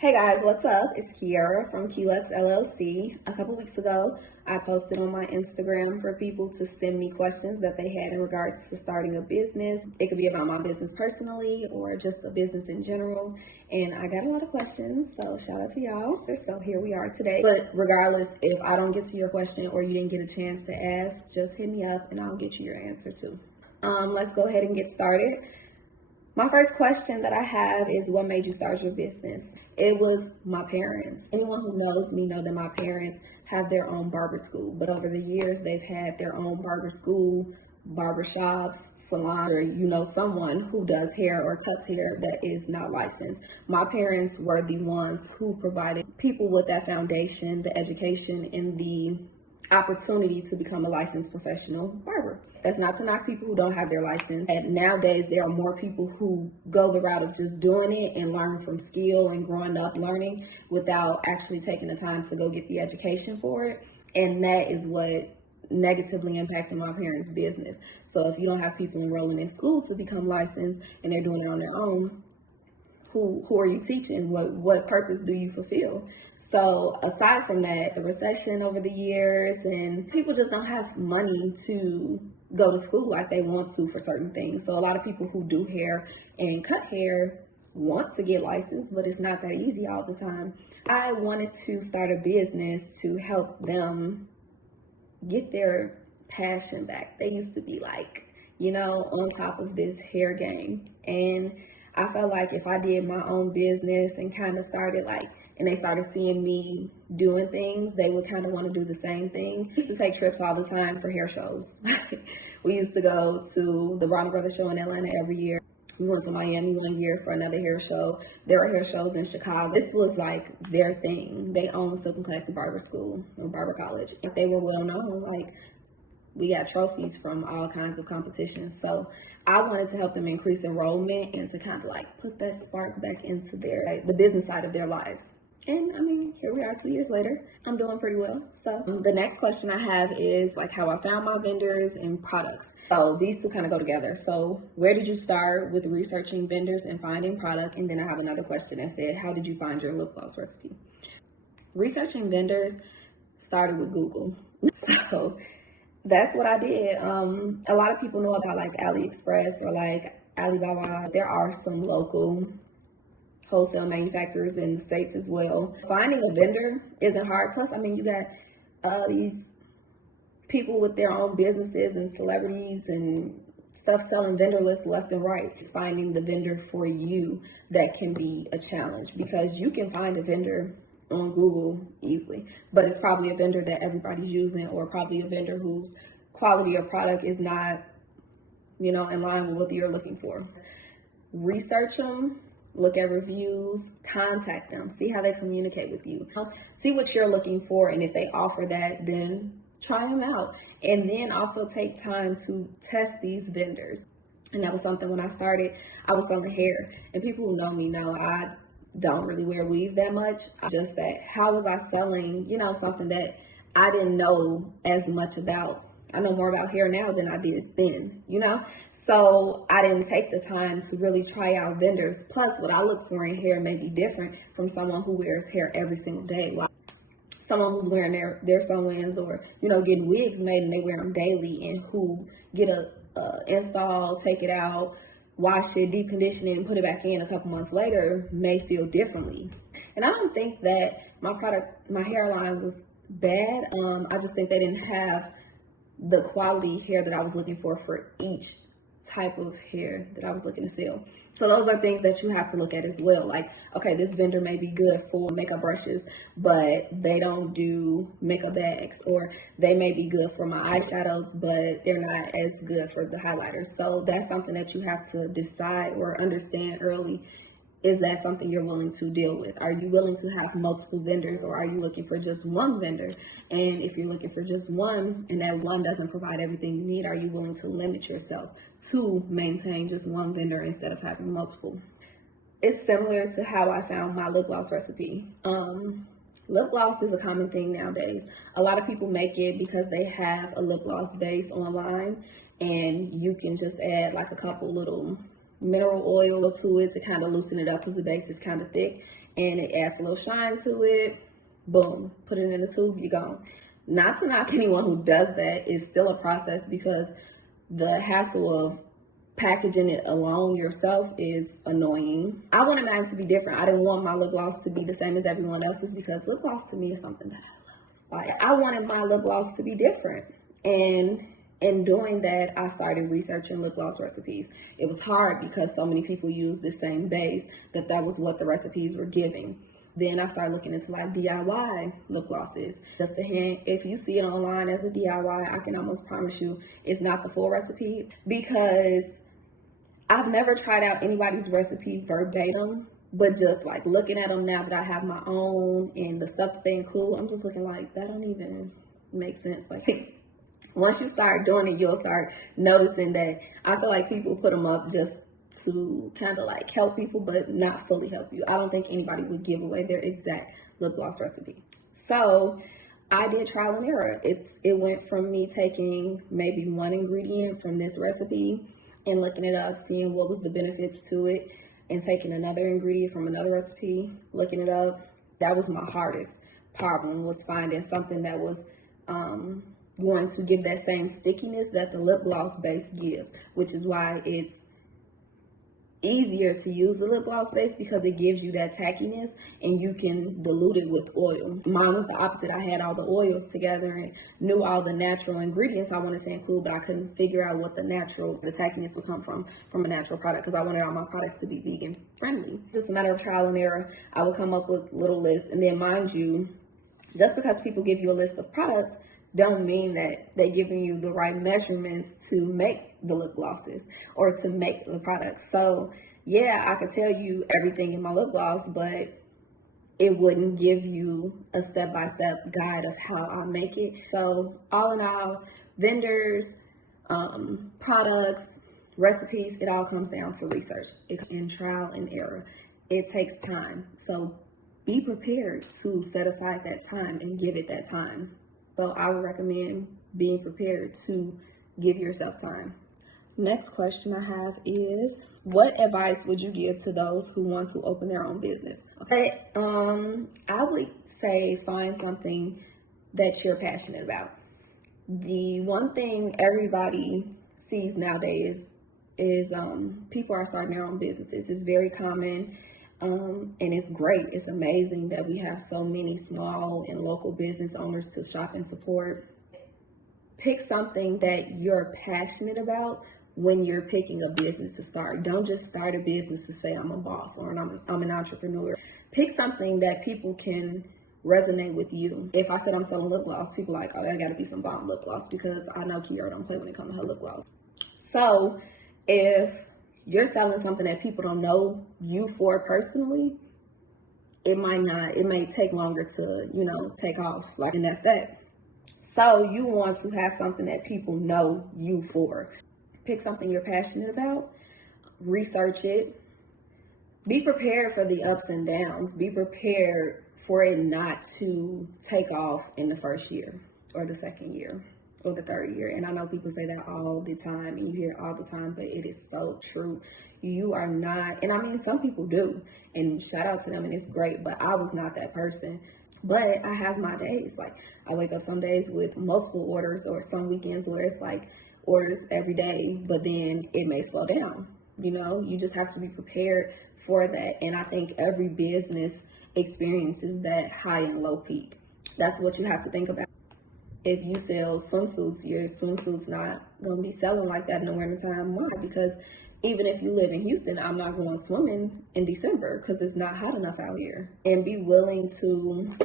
Hey guys, what's up? It's Kiara from KeyLuxe LLC. A couple weeks ago, I posted on my Instagram for people to send me questions that they had in regards to starting a business. It could be about my business personally or just a business in general. And I got a lot of questions, so shout out to y'all. So here we are today. But regardless, if I don't get to your question or you didn't get a chance to ask, just hit me up and I'll get you your answer too. Let's go ahead and get started. My first question that I have is, what made you start your business? It was my parents. Anyone who knows me know that my parents have their own barber school, but over the years they've had their own barber school, barber shops, salons, or someone who does hair or cuts hair that is not licensed. My parents were the ones who provided people with that foundation, the education, and the opportunity to become a licensed professional barber. That's not to knock people who don't have their license. And nowadays, there are more people who go the route of just doing it and learning from skill and growing up learning without actually taking the time to go get the education for it. And that is what negatively impacted my parents' business. So if you don't have people enrolling in school to become licensed and they're doing it on their own, who are you teaching? What purpose do you fulfill? So aside from that, the recession over the years, and people just don't have money to go to school like they want to for certain things. So a lot of people who do hair and cut hair want to get licensed, but it's not that easy all the time. I wanted to start a business to help them get their passion back. They used to be on top of this hair game. And I felt like if I did my own business and kind of started and they started seeing me doing things, they would kind of want to do the same thing. We used to take trips all the time for hair shows. We used to go to the Brown Brothers show in Atlanta every year. We went to Miami one year for another hair show. There were hair shows in Chicago. This was their thing. They owned Silk and Classy Barber School or Barber College. They were well known. We got trophies from all kinds of competitions. So I wanted to help them increase enrollment and to kind of put that spark back into the business side of their lives. And here we are 2 years later. I'm doing pretty well. So the next question I have is how I found my vendors and products. So these two kind of go together. So where did you start with researching vendors and finding product? And then I have another question that said, how did you find your lip gloss recipe? Researching vendors started with Google. So that's what I did. A lot of people know about AliExpress or Alibaba. There are some local wholesale manufacturers in the States as well. Finding a vendor isn't hard. Plus, you got these people with their own businesses and celebrities and stuff selling vendor lists left and right. It's finding the vendor for you that can be a challenge, because you can find a vendor on Google easily, but it's probably a vendor that everybody's using, or probably a vendor whose quality of product is not, in line with what you're looking for. Research them, look at reviews, contact them, see how they communicate with you, see what you're looking for, and if they offer that, then try them out. And then also take time to test these vendors. And that was something when I started. I was selling hair, and people who know me know I don't really wear weave that much. Just that, how was I selling, something that I didn't know as much about? I know more about hair now than I did then, So I didn't take the time to really try out vendors. Plus, what I look for in hair may be different from someone who wears hair every single day. While someone who's wearing their sew-ins or, getting wigs made and they wear them daily, and who get a install, take it out, wash it, deep condition it, and put it back in a couple months later may feel differently. And I don't think that my hairline was bad. I just think they didn't have the quality hair that I was looking for each type of hair that I was looking to sell. So those are things that you have to look at as well. Okay, this vendor may be good for makeup brushes, but they don't do makeup bags, or they may be good for my eyeshadows, but they're not as good for the highlighters. So that's something that you have to decide or understand early. Is that something you're willing to deal with? Are you willing to have multiple vendors, or are you looking for just one vendor? And if you're looking for just one and that one doesn't provide everything you need, are you willing to limit yourself to maintain just one vendor instead of having multiple? It's similar to how I found my lip gloss recipe. Lip gloss is a common thing nowadays. A lot of people make it because they have a lip gloss base online, and you can just add a couple little mineral oil to it to kind of loosen it up because the base is kind of thick, and it adds a little shine to it. Boom, put it in the tube, you're gone. Not to knock anyone who does that, it's still a process because the hassle of packaging it alone yourself is annoying. I wanted mine to be different. I didn't want my lip gloss to be the same as everyone else's because lip gloss to me is something that I love. Like, I wanted my lip gloss to be different. And in doing that, I started researching lip gloss recipes. It was hard because so many people use the same base that was what the recipes were giving. Then I started looking into like DIY lip glosses. Just a hint, if you see it online as a DIY, I can almost promise you it's not the full recipe because I've never tried out anybody's recipe verbatim, but just like looking at them now that I have my own and the stuff that they include, I'm just looking like, that don't even make sense. Like, once you start doing it, you'll start noticing that I feel like people put them up just to kind of like help people, but not fully help you. I don't think anybody would give away their exact lip gloss recipe. So I did trial and error. It went from me taking maybe one ingredient from this recipe and looking it up, seeing what was the benefits to it, and taking another ingredient from another recipe, looking it up. That was my hardest problem, was finding something that was going to give that same stickiness that the lip gloss base gives, which is why it's easier to use the lip gloss base because it gives you that tackiness and you can dilute it with oil. Mine was the opposite. I had all the oils together and knew all the natural ingredients I wanted to include, but I couldn't figure out what the tackiness would come from a natural product because I wanted all my products to be vegan friendly. Just a matter of trial and error. I would come up with little lists, and then mind you, just because people give you a list of products don't mean that they're giving you the right measurements to make the lip glosses or to make the products. So yeah, I could tell you everything in my lip gloss, but it wouldn't give you a step-by-step guide of how I make it. So all in all, vendors, products, recipes, it all comes down to research and trial and error. It takes time. So be prepared to set aside that time and give it that time. So I would recommend being prepared to give yourself time. Next question I have is, what advice would you give to those who want to open their own business? Okay, I would say find something that you're passionate about. The one thing everybody sees nowadays is people are starting their own businesses. It's very common. And it's great. It's amazing that we have so many small and local business owners to shop and support. Pick something that you're passionate about when you're picking a business to start. Don't just start a business to say I'm a boss or I'm an entrepreneur. Pick something that people can resonate with you. If I said I'm selling lip gloss, people are like, oh, that got to be some bomb lip gloss, because I know Kiara don't play when it comes to her lip gloss. So if you're selling something that people don't know you for personally, it may take longer to, take off. And that's that. So you want to have something that people know you for. Pick something you're passionate about, research it, be prepared for the ups and downs, be prepared for it not to take off in the first year or the second year or the third year. And I know people say that all the time and you hear it all the time, but it is so true. You are not, and I mean, some people do, and shout out to them, and it's great, but I was not that person. But I have my days. I wake up some days with multiple orders, or some weekends where it's orders every day, but then it may slow down. You just have to be prepared for that. And I think every business experiences that high and low peak. That's what you have to think about. If you sell swimsuits, your swimsuit's not going to be selling like that in the wintertime. Why? Because even if you live in Houston, I'm not going swimming in December because it's not hot enough out here. And be willing to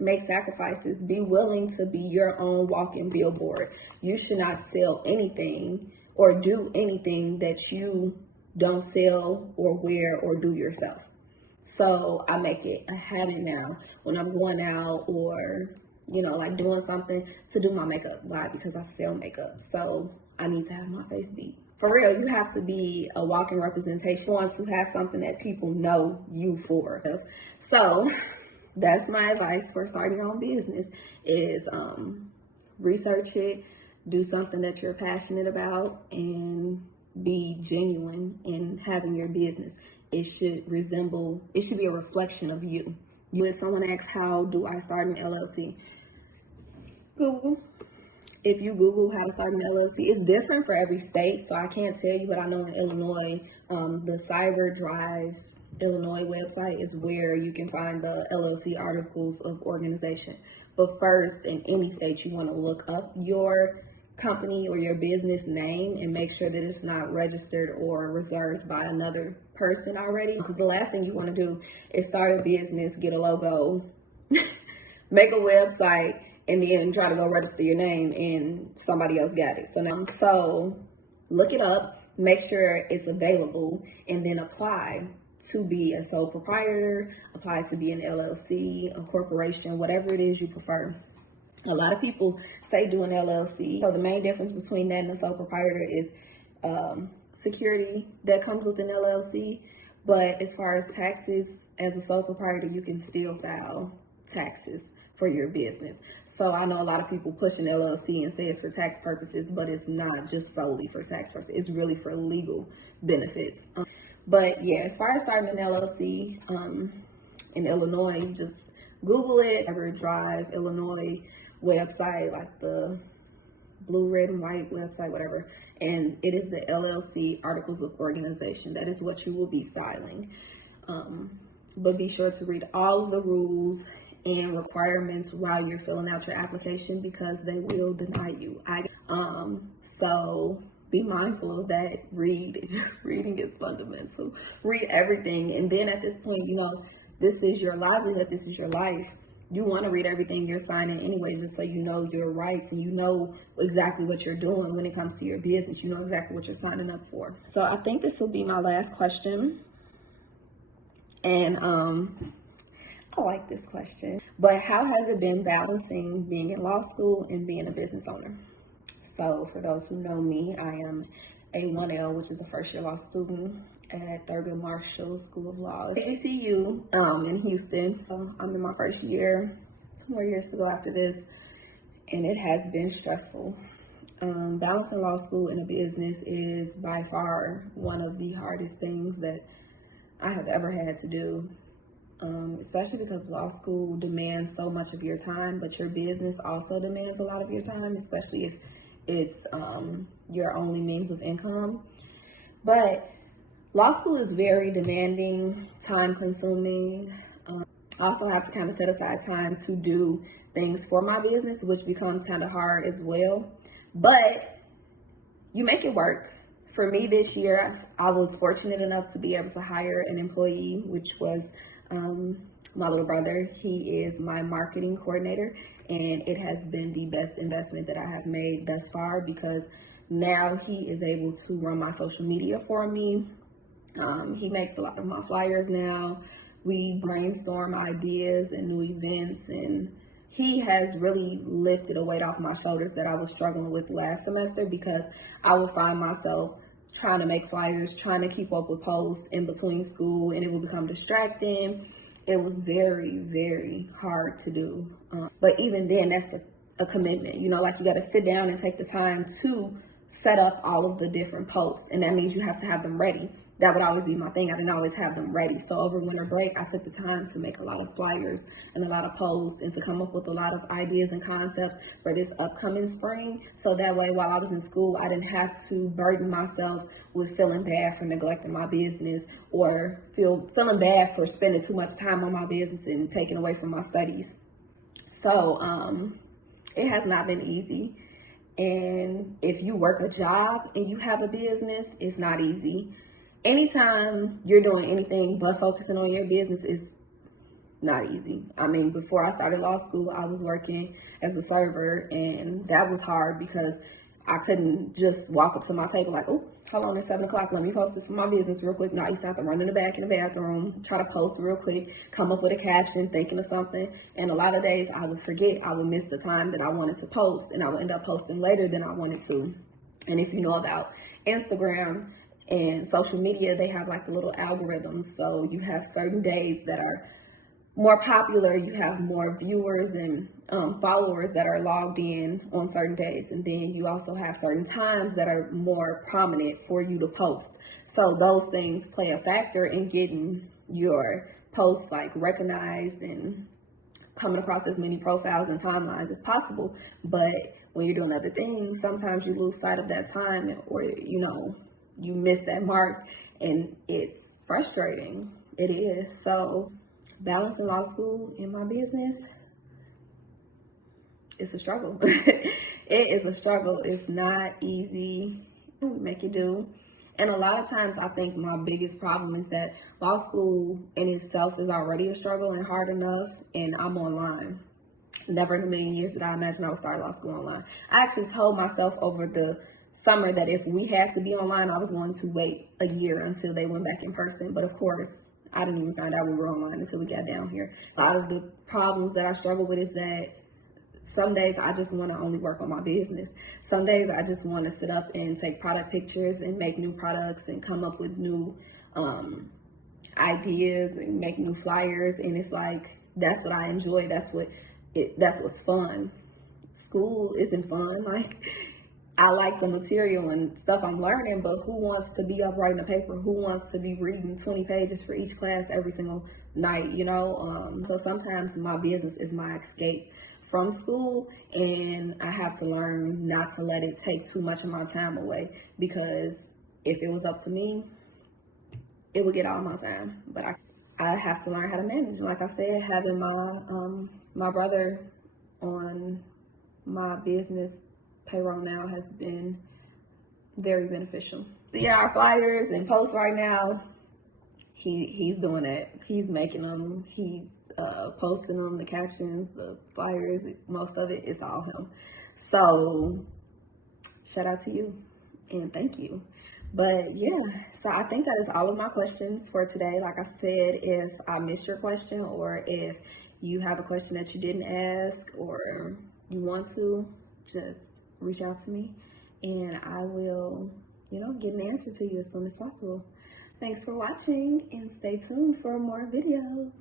make sacrifices. Be willing to be your own walking billboard. You should not sell anything or do anything that you don't sell or wear or do yourself. So I make it a habit now when I'm going out or doing something to do my makeup. Why? Because I sell makeup. So I need to have my face beat. For real, you have to be a walking representation. You want to have something that people know you for. So that's my advice for starting your own business is research it, do something that you're passionate about, and be genuine in having your business. it should be a reflection of you. If someone asks, how do I start an LLC? Google. If you Google how to start an LLC, it's different for every state, so I can't tell you, but I know in Illinois, the Cyber Drive Illinois website is where you can find the LLC articles of organization. But first, in any state, you want to look up your company or your business name and make sure that it's not registered or reserved by another person already. Because the last thing you want to do is start a business, get a logo, make a website, and then try to go register your name and somebody else got it. So look it up, make sure it's available, and then apply to be a sole proprietor, apply to be an LLC, a corporation, whatever it is you prefer. A lot of people say do an LLC. So the main difference between that and a sole proprietor is security that comes with an LLC. But as far as taxes, as a sole proprietor, you can still file taxes for your business. So I know a lot of people push an LLC and say it's for tax purposes, but it's not just solely for tax purposes. It's really for legal benefits. But yeah, as far as starting an LLC in Illinois, you just Google it, Cyber Drive Illinois website, like the blue, red, and white website, whatever. And it is the LLC Articles of Organization. That is what you will be filing. But be sure to read all of the rules and requirements while you're filling out your application, because they will deny you. So be mindful of that. Reading is fundamental. Read everything. And then at this point, this is your livelihood. This is your life. You want to read everything you're signing anyways, just so you know your rights and you know exactly what you're doing when it comes to your business. You know exactly what you're signing up for. So I think this will be my last question. And I like this question. But how has it been balancing being in law school and being a business owner? So for those who know me, I am a 1L, which is a first-year law student at Thurgood Marshall School of Law, HBCU in Houston. I'm in my first year, 2 more years to go after this, and it has been stressful. Balancing law school and a business is by far one of the hardest things that I have ever had to do, especially because law school demands so much of your time, but your business also demands a lot of your time, especially if it's your only means of income. But law school is very demanding, time consuming. I also have to kind of set aside time to do things for my business, which becomes kind of hard as well. But you make it work. For me this year, I was fortunate enough to be able to hire an employee, which was my little brother. He is my marketing coordinator, and it has been the best investment that I have made thus far, because now he is able to run my social media for me. He makes a lot of my flyers now. We brainstorm ideas and new events, and he has really lifted a weight off my shoulders that I was struggling with last semester, because I would find myself trying to make flyers, trying to keep up with posts in between school, and it would become distracting. It was very, very hard to do. But even then, that's a commitment. Like, you got to sit down and take the time to set up all of the different posts, and that means you have to have them ready. That would always be my thing. I didn't always have them ready. So over winter break, I took the time to make a lot of flyers and a lot of posts, and to come up with a lot of ideas and concepts for this upcoming spring. So that way, while I was in school, I didn't have to burden myself with feeling bad for neglecting my business, or feeling bad for spending too much time on my business and taking away from my studies. So it has not been easy. And if you work a job and you have a business, it's not easy. Anytime you're doing anything but focusing on your business is not easy. I mean, before I started law school, I was working as a server, and that was hard because I couldn't just walk up to my table like, oh, hold on, it's 7 o'clock. Let me post this for my business real quick. No, I used to have to run in the back in the bathroom, try to post real quick, come up with a caption, thinking of something. And a lot of days I would forget. I would miss the time that I wanted to post, and I would end up posting later than I wanted to. And if you know about Instagram and social media, they have like the little algorithms. So you have certain days that are more popular, you have more viewers and followers that are logged in on certain days. And then you also have certain times that are more prominent for you to post. So those things play a factor in getting your posts like recognized and coming across as many profiles and timelines as possible. But when you're doing other things, sometimes you lose sight of that time, or you miss that mark, and it's frustrating. It is. So balancing law school and my business, it's a struggle. It is a struggle. It's not easy. We make it do. And a lot of times I think my biggest problem is that law school in itself is already a struggle and hard enough, and I'm online. Never in a million years did I imagine I would start law school online. I actually told myself over the summer that if we had to be online, I was going to wait a year until they went back in person. But of course, I didn't even find out we were online until we got down here. A lot of the problems that I struggle with is that some days I just want to only work on my business. Some days I just want to sit up and take product pictures and make new products and come up with new ideas and make new flyers. And it's like, that's what I enjoy. That's what's fun. School isn't fun. Like, I like the material and stuff I'm learning, but who wants to be up writing a paper? Who wants to be reading 20 pages for each class every single night, So sometimes my business is my escape from school, and I have to learn not to let it take too much of my time away, because if it was up to me, it would get all my time. But I have to learn how to manage. Like I said, having my brother on my business payroll now has been very beneficial. See our flyers and posts right now, he's doing it. He's making them. He's posting them, the captions, the flyers, most of it is all him. So shout out to you and thank you. But yeah, so I think that is all of my questions for today. Like I said, if I missed your question, or if you have a question that you didn't ask or you want to, just reach out to me and I will, get an answer to you as soon as possible. Thanks for watching and stay tuned for more videos.